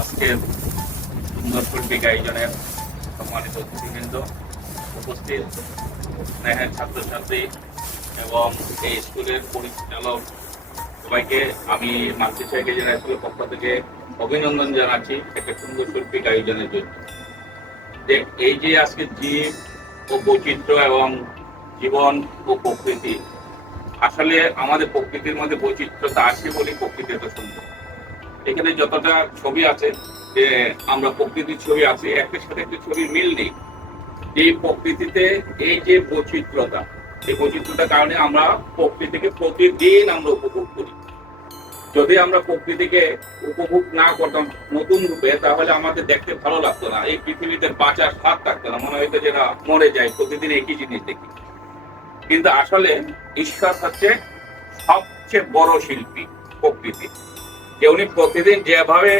আজকের সুন্দরপুর বিকাইজনের সম্মানিত অতিথিবৃন্দ উপস্থিত, স্নেহের ছাত্রছাত্রী এবং এই স্কুলের পরিচালক সবাইকে আমি মাতৃশাহী জেলা স্কুলের পক্ষ থেকে অভিনন্দন জানাচ্ছি একটা সুন্দর শৈল্পিক আয়োজনের জন্য। যে এই যে আজকে জীব ও বৈচিত্র্য এবং জীবন ও প্রকৃতি, আসলে আমাদের প্রকৃতির মধ্যে বৈচিত্র্যতা আছে বলেই প্রকৃতি এত সুন্দর। এখানে যতটা ছবি আছে যে আমরা প্রকৃতির ছবি আছে, একটার সাথে একটা ছবির মিল নেই। এই প্রকৃতিতে এই যে বৈচিত্র্যতা, এই বৈচিত্র্যতার কারণে আমরা প্রকৃতিকে প্রতিদিন আমরা উপভোগ করি। যদি আমরা প্রকৃতিকে উপভোগ না করতাম নতুন রূপে, তাহলে আমাদের দেখতে ভালো লাগতো না, এই পৃথিবীতে বাঁচার স্বাদ থাকতো না, মনে হয়তো যেটা মরে যায়, প্রতিদিন একই জিনিস দেখি। কিন্তু আসলে ঈশ্বর হচ্ছে সবচেয়ে বড় শিল্পী প্রকৃতি, যে উনি প্রতিদিন যেভাবে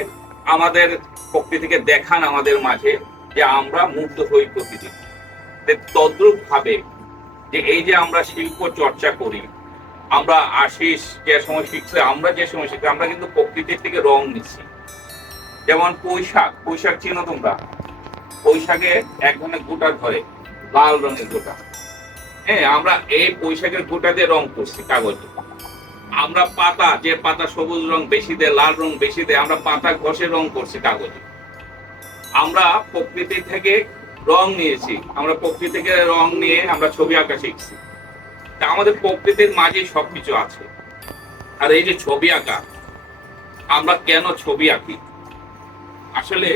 আমাদের প্রকৃতিকে দেখান আমাদের মাঝে, যে আমরা মুগ্ধ হই প্রতিদিন। তদ্রূপ ভাবে যে এই যে আমরা শিল্প চর্চা করি, আমরা আশিস যে সময় শিখছে, আমরা যে সময় শিখছি, আমরা কিন্তু প্রকৃতির থেকে রং নিচ্ছি। যেমন পুঁইশাক চিনো তোমরা? পুঁইশাকে এক ধরনের গোটা ধরে, লাল রঙের গোটা। হ্যাঁ, আমরা এই পুঁইশাকের গোটা দিয়ে রং করছি কাগজে। আমরা পাতা, যে পাতা সবুজ রং বেশি দেয়, লাল রং বেশি দেয়, আমরা পাতা ঘষে রং করছি কাগজে। আমরা প্রকৃতি থেকে রং নিয়েছি, আমরা প্রকৃতি থেকে রং নিয়ে আমরা ছবি আঁকা শিখছি। আমাদের প্রকৃতির মাঝে সবকিছু আছে। আর এই যে ছবি আঁকা, আমরা কেন ছবি আঁকি? আসলে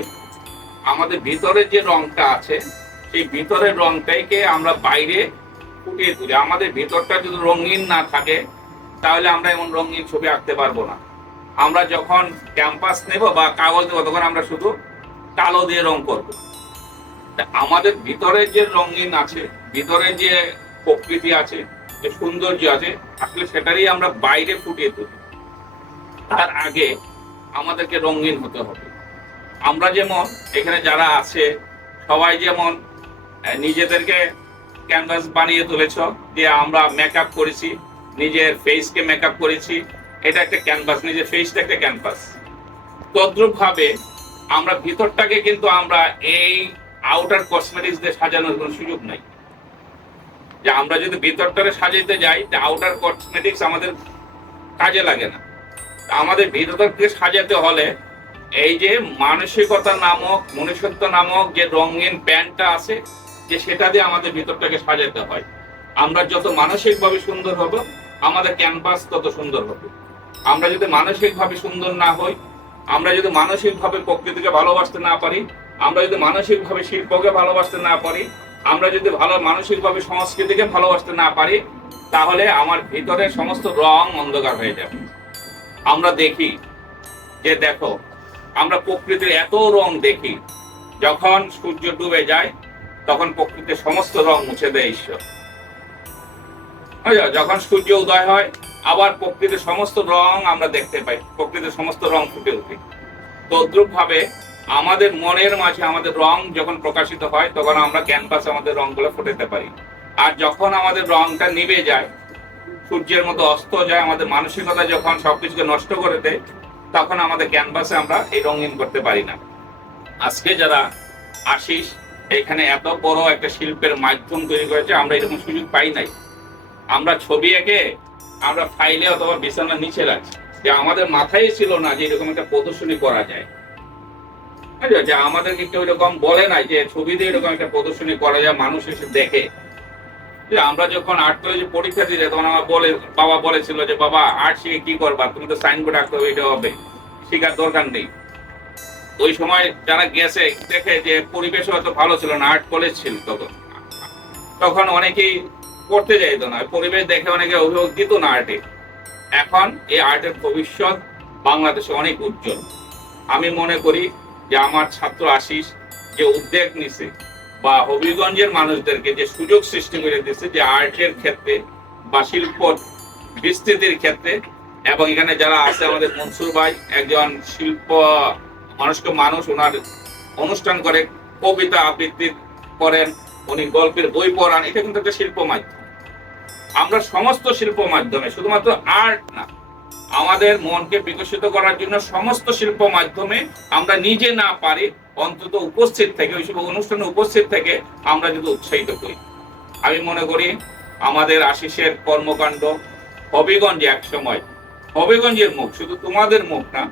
আমাদের ভিতরে যে রংটা আছে, সেই ভিতরের রংটাকে আমরা বাইরে ফুটিয়ে তুলি। আমাদের ভিতরটা যদি রঙিন না থাকে, তাহলে আমরা এমন রঙিন ছবি আঁকতে পারবো না। আমরা যখন ক্যাম্পাস নেব বা কাগজ নেব, তখন আমরা শুধু কালো দিয়ে রং করব। আমাদের ভিতরে যে রঙিন আছে, ভিতরে যে প্রকৃতি আছে, যে সৌন্দর্য আছে, আসলে সেটারই আমরা বাইরে ফুটিয়ে তুলি। তার আগে আমাদেরকে রঙিন হতে হবে। আমরা যেমন এখানে যারা আছে সবাই যেমন নিজেদেরকে ক্যানভাস বানিয়ে তুলেছ, যে আমরা মেকআপ করেছি, নিজের ফেসকে মেকআপ করেছি, এটা একটা ক্যানভাস, নিজের ফেসটা একটা ক্যানভাস। তদ্রূপ ভাবে আমরা ভিতরটাকে কিন্তু আমরা এই আউটার কসমেটিক্স দিয়ে সাজানোর কোনো সুযোগ নাই। যে আমরা যদি ভিতরটাকে সাজাইতে যাই, আউটার কসমেটিক্স আমাদের কাজে লাগে না। আমাদের ভিতরটাকে সাজাতে হলে এই যে মানসিকতা নামক, মনুষ্যত্ব নামক যে রঙিন প্যান্টটা আছে, যে সেটা দিয়ে আমাদের ভিতরটাকে সাজাতে হয়। আমরা যত মানসিকভাবে সুন্দর হব, আমাদের ক্যানভাস তত সুন্দর হবে। আমরা যদি মানসিকভাবে সুন্দর না হই, আমরা যদি মানসিকভাবে প্রকৃতিকে ভালোবাসতে না পারি, আমরা যদি মানসিকভাবে শিল্পকে ভালোবাসতে না পারি, আমরা যদি মানসিকভাবে সংস্কৃতিকে ভালোবাসতে না পারি, তাহলে আমার ভিতরের সমস্ত রং অন্ধকার হয়ে যাবে। আমরা দেখি যে দেখো, আমরা প্রকৃতির এত রং দেখি, যখন সূর্য ডুবে যায় তখন প্রকৃতির সমস্ত রং মুছে দেয় ঈশ্বর। যখন সূর্য উদয় হয়, আবার প্রকৃতির সমস্ত রং আমরা দেখতে পাই, প্রকৃতির সমস্ত রং ফুটে ওঠে। তদ্রূপ ভাবে আমাদের মনের মাঝে আমাদের রং যখন প্রকাশিত হয়, তখন আমরা ক্যানভাসে আমাদের রংগুলো ফুটাতে পারি। আর যখন আমাদের রংটা নিভে যায়, সূর্যের মতো অস্ত যায়, আমাদের মানসিকতা যখন সবকিছুকে নষ্ট করে দেয়, তখন আমাদের ক্যানভাসে আমরা এই রঙিন করতে পারি না। আজকে যারা আশিস এখানে এত বড় একটা শিল্পের মাধ্যম তৈরি করেছে, আমরা এরকম সুযোগ পাই নাই। আমরা ছবি এঁকে আমরা ফাইলে অথবা বিছানার নিচে রাখছি, যে আমাদের মাথায় ছিল না যে এরকম একটা প্রদর্শনী করা যায়। যে আমাদেরকে কেউ এরকম বলে নাই যে ছবি দিয়ে এরকম একটা প্রদর্শনী করা যায়, মানুষ এসে দেখে। যে আমরা যখন আর্ট কলেজে পরীক্ষা দিলে, তখন আমার বাবা বলেছিল যে বাবা, আর্ট শিখে কি করবা, তুমি তো সাইনবোর্ড আঁকতে হবে, এটা হবে, শেখার দরকার নেই। ওই সময় যারা গেছে দেখে যে পরিবেশ হয়তো ভালো ছিল না, আর্ট কলেজ ছিল তখন অনেকেই করতে যাইতো না, পরিবেশ দেখে অনেকে অভিযোগ দিত না আর্টে। এখন এই আর্টের ভবিষ্যৎ বাংলাদেশে অনেক উজ্জ্বল। আমি মনে করি যে আমার ছাত্র আশিস যে উদ্যোগ নিছে, বা হবিগঞ্জের মানুষদেরকে যে সুযোগ সৃষ্টি করে দিচ্ছে, যে আর্টের ক্ষেত্রে বা শিল্প বিস্তৃতির ক্ষেত্রে, এবং এখানে যারা আছে, আমাদের মনসুর ভাই একজন শিল্প মানুষ, ওনার অনুষ্ঠান করে, কবিতা আবৃত্তি করেন, উনি গল্পের বই পড়ান, এটা কিন্তু একটা শিল্প মাধ্যম। আমরা সমস্ত শিল্প মাধ্যমে, শুধুমাত্র আর্ট না, আমাদের মনকে বিকশিত করার জন্য সমস্ত শিল্প মাধ্যমে আমরা নিজে না পারি, অন্তত উপস্থিত থেকে ওইসব অনুষ্ঠানে উপস্থিত থেকে আমরা যদি উৎসাহিত করি। আমি মনে করি আমাদের আশিসের কর্মকাণ্ড হবিগঞ্জে এক সময়, হবিগঞ্জের মুখ, শুধু তোমাদের মুখ না,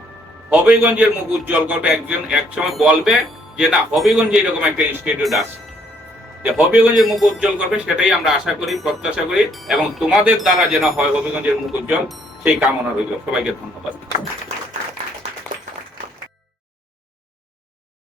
হবিগঞ্জের মুখ উজ্জ্বল করবে। একজন এক সময় বলবে যে না, হবিগঞ্জে এরকম একটা ইনস্টিটিউট আছে, যে হবিগঞ্জের মুখ উজ্জ্বল করবে, সেটাই আমরা আশা করি, প্রত্যাশা করি, এবং তোমাদের দ্বারা যেন হয় হবিগঞ্জের মুখ উজ্জ্বল, সেই কামনা রইল। সবাইকে ধন্যবাদ।